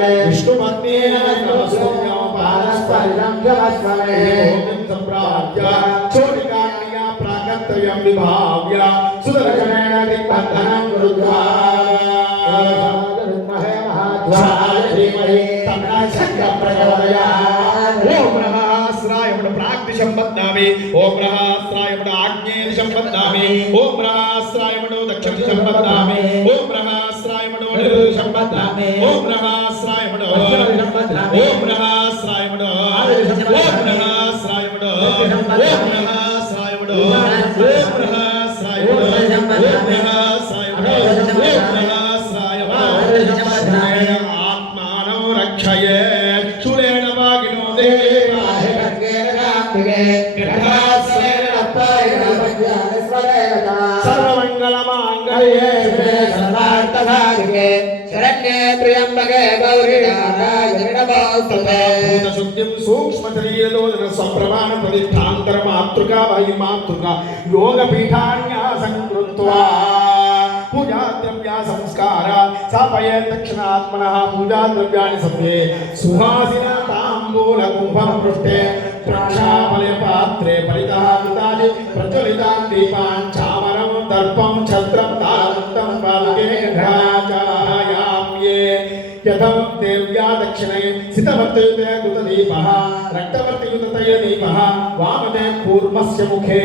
विष्णुपत्नी नमस्कृत्यं पादस्पर्शं जलस्वरे ओम संप्राप्य चोरिकाण्या प्राकर्तव्यं विभाव्य सुदर्शनेन दिग्बन्धनं कृत्वा ओम रहस्राय प्राग्दिशं बध्नामि ओम रहस्राय आग्नेयदिशं बध्नामि ओम रहस्राय दक्षिणदिशं बध्नामि ओम रहस्राय निर्दिशं बध्नामि ओम रहस्राय ओम रहस्राय ओम रहस्राय ओम रहस्राय ओम रहस्राय ओम रहस्राय आत्मानो रक्षये शूलेन वागिनो सर्वमंगलमांगल्ये सर्वार्थसाधिके शरण्ये त्र्यंबके गौरी नारायणि नमोस्तुते भूतशुद्धिं सूक्ष्मशरीरलोचन संप्रमाण प्रतिष्ठान्तर मातृका वै मातृका योगपीठान्यासं कृत्वा पूजाद्रव्या संस्कार स्थापये दक्षिणात्मनः पूजाद्रव्याणि सर्वे सुहासिना ताम्बूल कुंभं पृष्ठे प्रक्षापने पात्रे परितः पितादि प्रज्वलितान् दीपान् चामरं दर्पं छत्रं तारकं पादुके घ्राचायाम्ये यथं देव्या दक्षिणे सितवर्तयुते कृतदीपः रक्तवर्तयुततये दीपः वामने कूर्मस्य मुखे